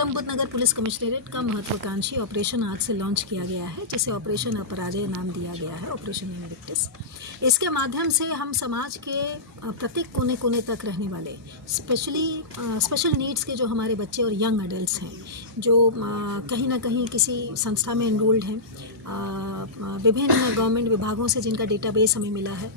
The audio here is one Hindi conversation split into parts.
गौतम बुद्ध नगर पुलिस कमिश्नरेट का महत्वाकांक्षी ऑपरेशन आज से लॉन्च किया गया है, जिसे ऑपरेशन अपराजय नाम दिया गया है, ऑपरेशन इनविक्टस। इसके माध्यम से हम समाज के प्रत्येक कोने कोने तक रहने वाले स्पेशल नीड्स के जो हमारे बच्चे और यंग एडल्ट्स हैं, जो कहीं ना कहीं किसी संस्था में एनरोल्ड हैं, विभिन्न गवर्नमेंट विभागों से जिनका डेटाबेस हमें मिला है,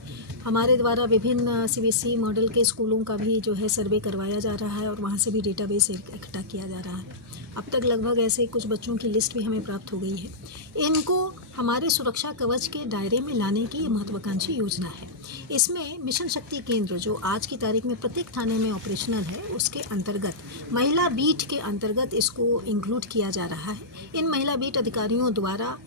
हमारे द्वारा विभिन्न सीबीएसई मॉडल के स्कूलों का भी जो है सर्वे करवाया जा रहा है और वहाँ से भी डेटाबेस इकट्ठा किया जा रहा है। अब तक लगभग ऐसे कुछ बच्चों की लिस्ट भी हमें प्राप्त हो गई है। इनको हमारे सुरक्षा कवच के दायरे में लाने की ये महत्वाकांक्षी योजना है। इसमें मिशन शक्ति केंद्र जो आज की तारीख में प्रत्येक थाने में ऑपरेशनल है, उसके अंतर्गत महिला बीट के अंतर्गत इसको इंक्लूड किया जा रहा है। इन महिला बीट अधिकारियों द्वारा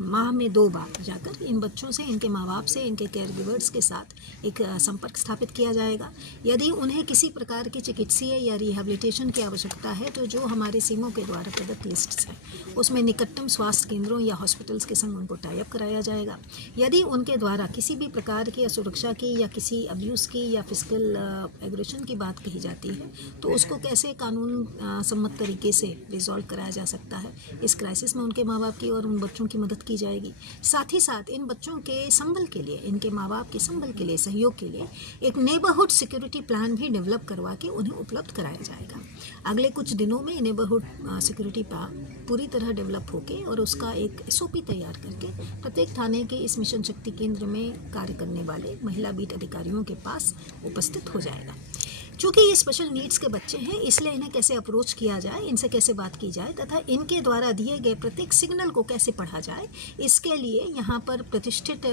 माह में 2 बार जाकर इन बच्चों से, इनके माँ बाप से, इनके केयर गिवर्स के साथ एक संपर्क स्थापित किया जाएगा। यदि उन्हें किसी प्रकार की चिकित्सीय या रिहेबिलिटेशन की आवश्यकता है तो जो हमारे सीमों के द्वारा प्रदत्त लिस्ट्स हैं उसमें निकटतम स्वास्थ्य केंद्रों या हॉस्पिटल्स के संग उनको टाई अप कराया जाएगा। यदि उनके द्वारा किसी भी प्रकार की असुरक्षा की या किसी अब्यूज़ की या फिजिकल एग्रेशन की बात कही जाती है तो उसको कैसे कानून सम्मत तरीके से रिजॉल्व कराया जा सकता है, इस क्राइसिस में उनके माँ बाप की और उन बच्चों की मदद की जाएगी। साथ ही साथ इन बच्चों के संबल के लिए, इनके माँ बाप के संबल के लिए, सहयोग के लिए एक नेबरहुड सिक्योरिटी प्लान भी डेवलप करवा के उन्हें उपलब्ध कराया जाएगा। अगले कुछ दिनों में नेबरहुड सिक्योरिटी प्लान पूरी तरह डेवलप होके और उसका एक एसओपी तैयार करके प्रत्येक थाने के इस मिशन शक्ति केंद्र में कार्य करने वाले महिला बीट अधिकारियों के पास उपस्थित हो जाएगा। चूँकि ये स्पेशल नीड्स के बच्चे हैं, इसलिए इन्हें कैसे अप्रोच किया जाए, इनसे कैसे बात की जाए तथा इनके द्वारा दिए गए प्रत्येक सिग्नल को कैसे पढ़ा जाए, इसके लिए यहाँ पर प्रतिष्ठित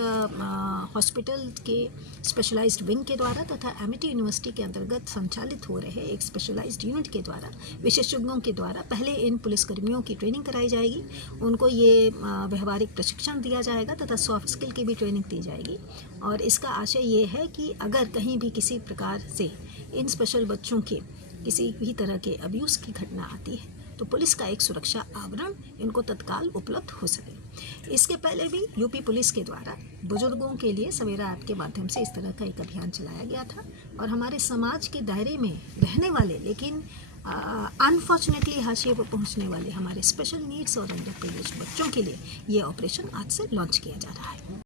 हॉस्पिटल के स्पेशलाइज्ड विंग के द्वारा तथा एमिटी यूनिवर्सिटी के अंतर्गत संचालित हो रहे एक स्पेशलाइज्ड यूनिट के द्वारा, विशेषज्ञों के द्वारा पहले इन पुलिसकर्मियों की ट्रेनिंग कराई जाएगी। उनको ये व्यवहारिक प्रशिक्षण दिया जाएगा तथा सॉफ्ट स्किल की भी ट्रेनिंग दी जाएगी। और इसका आशय ये है कि अगर कहीं भी किसी प्रकार से इन स्पेशल बच्चों के किसी भी तरह के अब्यूज़ की घटना आती है तो पुलिस का एक सुरक्षा आवरण इनको तत्काल उपलब्ध हो सके। इसके पहले भी यूपी पुलिस के द्वारा बुजुर्गों के लिए सवेरा ऐप के माध्यम से इस तरह का एक अभियान चलाया गया था और हमारे समाज के दायरे में रहने वाले लेकिन अनफॉर्चुनेटली हाशिए पर पहुंचने वाले हमारे स्पेशल नीड्स और अंडर प्रिविलेज्ड बच्चों के लिए ये ऑपरेशन आज से लॉन्च किया जा रहा है।